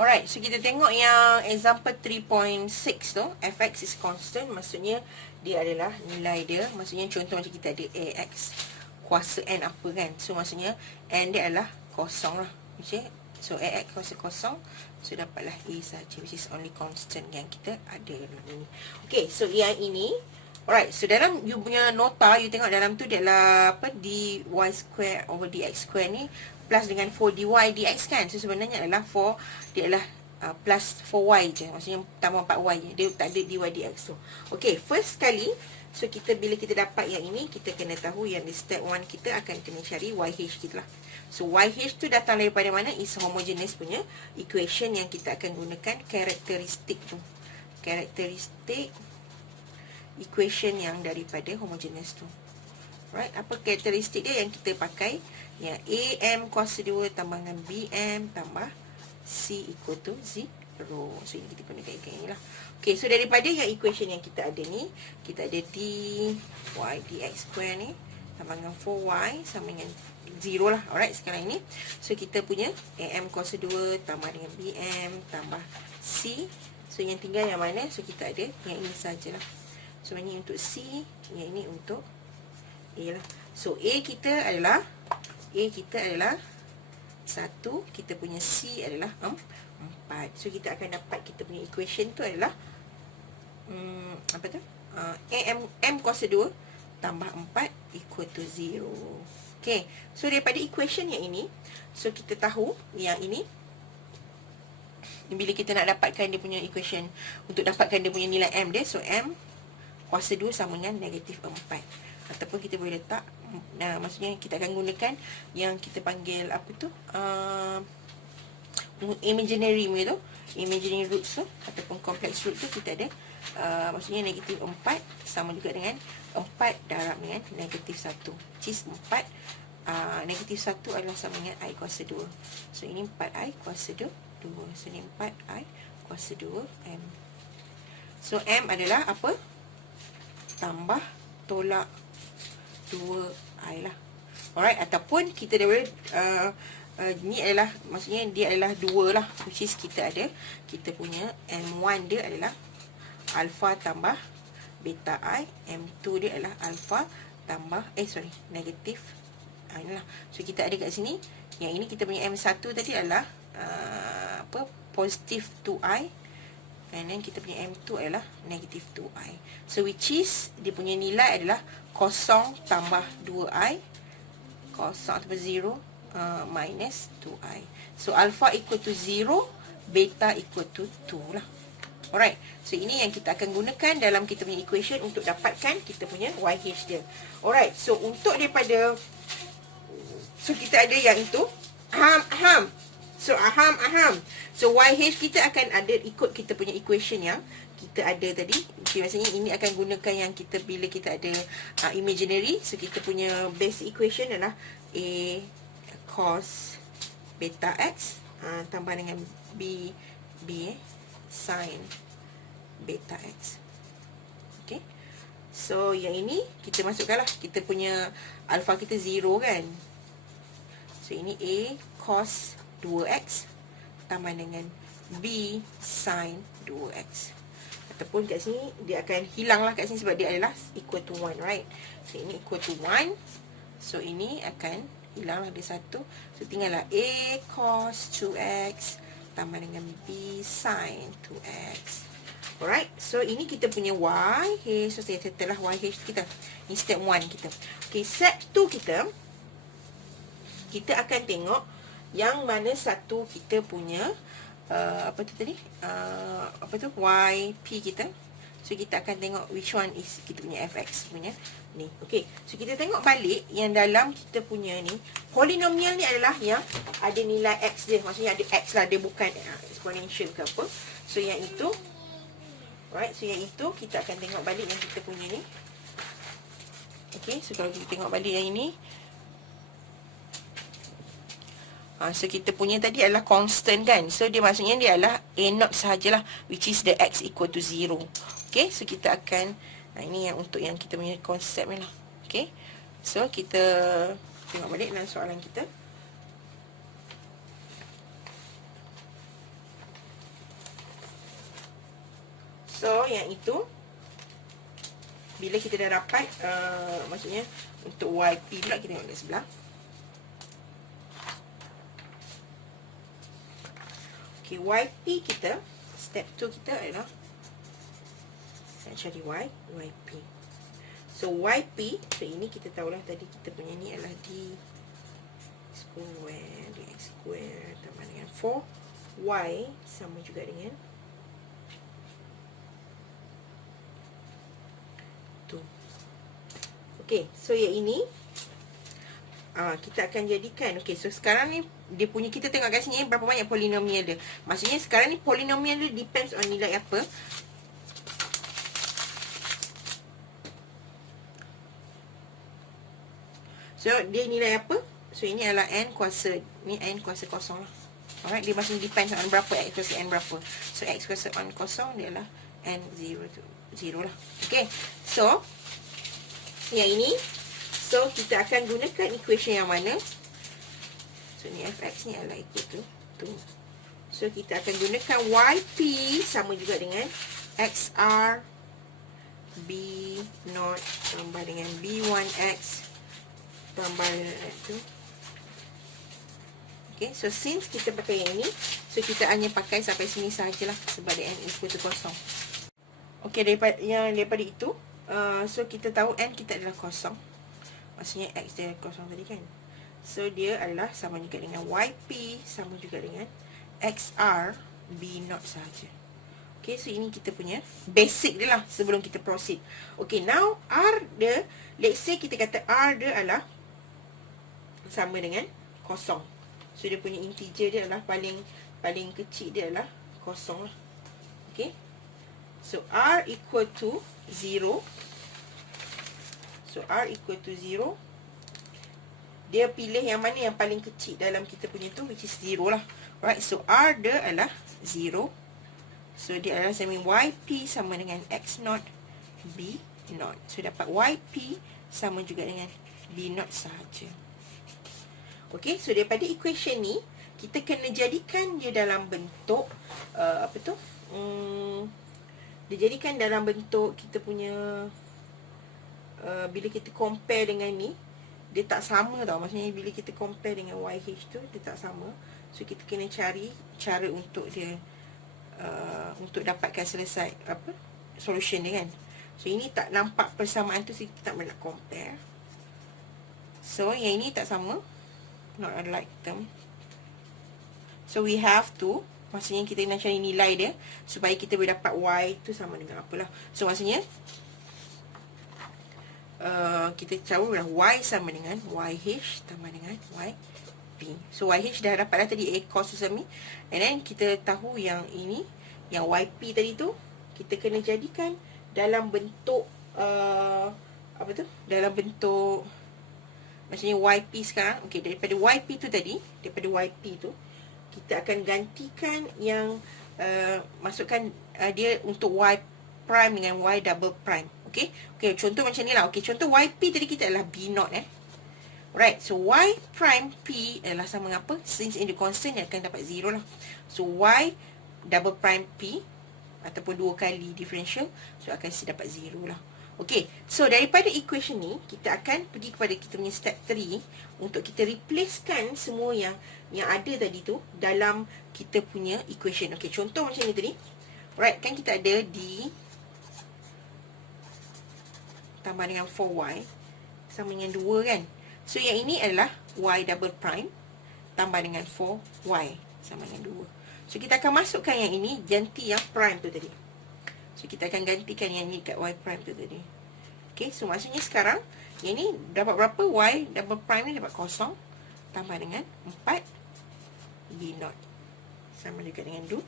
Alright, so kita tengok yang example 3.6 tu, fx is constant, maksudnya dia adalah nilai dia, maksudnya contoh macam kita ada ax kuasa n apa kan. So maksudnya n dia adalah kosong lah. Okay? So ax kuasa kosong, so dapatlah a saja, which is only constant yang kita ada dalam ini. Okay, so yang ini, alright, so dalam you punya nota, you tengok dalam tu dia adalah apa, dy square over dx square ni plus dengan 4dy dx kan. So sebenarnya adalah 4, dia adalah plus 4y je, maksudnya tambah 4y je. Dia tak ada dy dx tu. Okay, first kali, so kita bila kita dapat yang ini, kita kena tahu yang di step 1 kita akan kena cari YH kita lah. So YH tu datang daripada mana? Is homogeneous punya equation yang kita akan gunakan karakteristik tu. Karakteristik equation yang daripada homogeneous tu. Right, apa karakteristik dia yang kita pakai? Yang AM kuasa 2 tambah dengan BM tambah C equal to 0. So ini kita gunakan ikan ni lah. Okay, so daripada yang equation yang kita ada ni, kita ada dy dx square ni tambah dengan 4y sama dengan 0 lah. Alright, sekarang ini, so kita punya AM kuasa 2 tambah dengan BM tambah C. So yang tinggal yang mana? So kita ada yang ini sajalah. So ini untuk C, yang ini untuk A lah. So A kita adalah 1, kita punya C adalah 4. So kita akan dapat kita punya equation tu adalah apa tu? M kuasa 2 tambah 4 equal to 0. Okay, so daripada equation yang ini, so kita tahu yang ini, bila kita nak dapatkan dia punya equation, untuk dapatkan dia punya nilai M dia, so M kuasa 2 sama dengan negatif 4. Ataupun kita boleh letak, maksudnya kita akan gunakan yang kita panggil apa tu, imaginary tu, imaginary roots tu, ataupun complex root tu, kita ada maksudnya negatif 4 sama juga dengan 4 darab dengan negatif 1, which is 4 negatif 1 adalah sama dengan I kuasa 2. So ini 4I kuasa 2. So ini 4I kuasa 2 M. So M adalah apa? Tambah tolak 2I lah. Alright, ataupun kita dah boleh ni adalah, maksudnya dia adalah 2 lah, which is kita ada, kita punya M1 dia adalah alpha tambah beta I, M2 dia adalah alpha tambah negatif inilah. So kita ada kat sini, yang ini kita punya M1 tadi adalah apa, positif 2I, and then kita punya M2 adalah negatif 2I. So which is dia punya nilai adalah 0 tambah 2I, 0 atau 0 minus 2I. So alpha equal to 0, beta equal to 2 lah. Alright, so ini yang kita akan gunakan dalam kita punya equation untuk dapatkan kita punya YH dia. Alright, so untuk daripada, so kita ada yang itu, So So YH kita akan ada ikut kita punya equation yang kita ada tadi. Okay, maksudnya ini akan gunakan yang kita bila kita ada imaginary. So kita punya base equation adalah A cos beta X tambah dengan B sin beta X. Okay, so yang ini kita masukkanlah, kita punya alpha kita 0 kan. So ini A cos 2x tambah dengan B sin 2x. Ataupun kat sini dia akan hilang lah kat sini sebab dia adalah equal to 1, right? So ini equal to 1. So ini akan hilang lah, dia 1. So tinggallah A cos 2x tambah dengan B sin 2x. Alright, so ini kita punya YH. So saya telah YH kita. Ini step 1 kita. Okay, step 2 kita akan tengok yang mana satu kita punya apa tu tadi, apa tu, YP kita. So kita akan tengok which one is kita punya FX punya ni. Okay, so kita tengok balik yang dalam kita punya ni, polinomial ni adalah yang ada nilai X dia, maksudnya ada X lah, dia bukan exponential ke apa. So yang itu, alright, so yang itu kita akan tengok balik yang kita punya ni. Okay, so kalau kita tengok balik yang ini, so kita punya tadi adalah constant kan. So dia maksudnya dia adalah A0 sahajalah, which is the X equal to 0. Okay, so kita akan, ini yang untuk yang kita punya konsep ni lah. Okay, so kita tengok balik dalam soalan kita. So yang itu bila kita dah dapat maksudnya untuk YP pula, kita tengok kat sebelah. Okay, YP kita, step 2 kita adalah nak cari YP. So YP, so ini kita tahulah tadi kita punya ni adalah D square dx square tambah dengan 4y sama juga dengan 2. Okay, so yang ini kita akan jadikan. Okay, so sekarang ni dia punya, kita tengok kat sini berapa banyak polinomial dia. Maksudnya sekarang ni polinomial dia depends on nilai apa. So dia nilai apa? So ini adalah n kuasa, ni n kuasa kosong lah. Alright, dia masih depends on berapa x kuasa n berapa. So x kuasa n kosong dia adalah n 0 tu 0 lah. Okay, so yang ini, so kita akan gunakan equation yang mana? So ni fx ni adalah equal to 2. So kita akan gunakan yp sama juga dengan xr b0 tambah dengan b1x tambah dengan itu. Okay, so since kita pakai yang ini, so kita hanya pakai sampai sini sahajalah sebab dia n equal to kosong. Okay, daripada itu, so kita tahu n kita adalah kosong. Maksudnya x dia kosong tadi kan. So dia adalah sama juga dengan yp sama juga dengan xr b0 sahaja. Okay, so ini kita punya basic dia lah sebelum kita proceed. Okay, now r dia, let's say kita kata r dia adalah sama dengan kosong. So dia punya integer dia adalah paling kecil dia adalah kosong lah. Okay, so r equal to 0. So r equal to 0. Dia pilih yang mana yang paling kecil dalam kita punya tu, which is 0 lah. Right, so r dia adalah 0. So dia adalah sama yp sama dengan x0 b0. So dapat yp sama juga dengan b0 sahaja. Okay, so daripada equation ni kita kena jadikan dia dalam bentuk apa tu? Dia jadikan dalam bentuk kita punya bila kita compare dengan ni, dia tak sama tau. Maksudnya bila kita compare dengan YH tu, dia tak sama. So kita kena cari cara untuk dia untuk dapatkan selesai apa solution dia kan. So ini tak nampak persamaan tu, so kita tak boleh nak compare. So yang ini tak sama, not alike term. So we have to, maksudnya kita nak cari nilai dia supaya kita boleh dapat y tu sama dengan apalah. So maksudnya kita tahu dah y sama dengan YH tambah dengan YP. So YH dah dapat dah tadi A cos semi. And then kita tahu yang ini, yang YP tadi tu, kita kena jadikan dalam bentuk apa tu? Dalam bentuk, maksudnya YP sekarang. Okay, daripada YP tu tadi, daripada YP tu, kita akan gantikan yang masukkan dia untuk Y prime dengan Y double prime. Okay, okay, contoh macam ni lah. Okay, contoh YP tadi kita adalah B0 Right, so Y prime P adalah sama dengan apa? Since in the constant, dia akan dapat 0 lah. So Y double prime P ataupun 2 kali differential, so akan dapat 0 lah. Okay, so daripada equation ni, kita akan pergi kepada kita punya step 3 untuk kita replacekan semua yang ada tadi tu dalam kita punya equation. Okay, contoh macam ni tadi. Right, kan kita ada D tambah dengan 4Y sama dengan 2 kan. So yang ini adalah Y double prime tambah dengan 4Y sama dengan 2. So kita akan masukkan yang ini, ganti yang prime tu tadi. So kita akan gantikan yang ni kat Y prime tu tadi. Okay, so maksudnya sekarang yang ni dapat berapa? Y double prime ni dapat 0 tambah dengan 4 B0 sama juga dengan 2.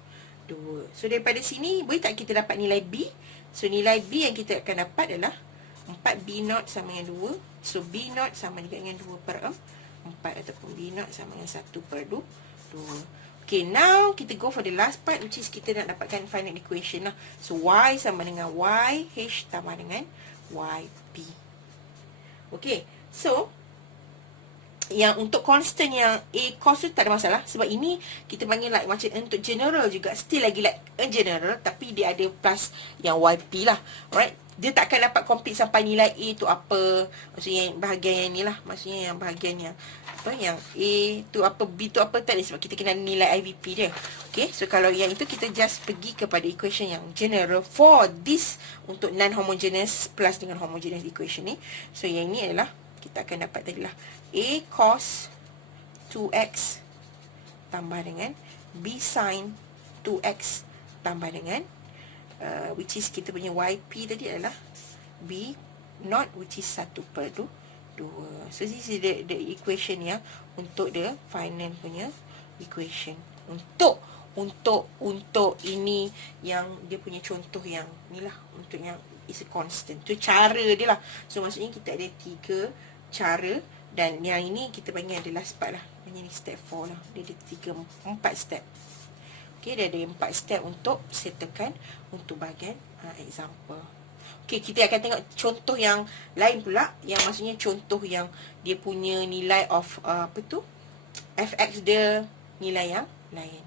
So daripada sini boleh tak kita dapat nilai B? So nilai B yang kita akan dapat adalah 4B0 sama dengan 2. So B0 sama juga dengan 2 per 4 ataupun B0 sama dengan 1 per 2. Okay, now kita go for the last part, which is kita nak dapatkan final equation lah. So Y sama dengan YH tambah dengan YP. Okay, so yang untuk constant yang A cos tu tak ada masalah. Sebab ini kita panggil like macam untuk general juga, still lagi like a general, tapi dia ada plus yang YP lah. Alright, dia takkan dapat complete sampai nilai A tu apa. Maksudnya yang bahagian yang ni lah, maksudnya yang bahagian yang apa, yang A tu apa, B tu apa, tak ada, sebab kita kena nilai IVP dia. Okay, so kalau yang itu kita just pergi kepada equation yang general for this, untuk non-homogeneous plus dengan homogeneous equation ni. So yang ni adalah kita akan dapat tadi lah A cos 2x tambah dengan B sin 2x tambah dengan which is kita punya YP tadi adalah B not, which is 1/2. So this is the equation yang untuk the final punya equation. Untuk ini yang dia punya contoh yang ni lah, untuk yang is a constant. Tu cara dia lah. So maksudnya kita ada 3 cara, dan yang ini kita panggil ada last part lah. Yang ni step 4 lah. Dia ada 4 step. Okay, dia ada 4 step untuk settlekan untuk bahagian example. Okay, kita akan tengok contoh yang lain pula, yang maksudnya contoh yang dia punya nilai of apa tu, fx dia nilai yang lain.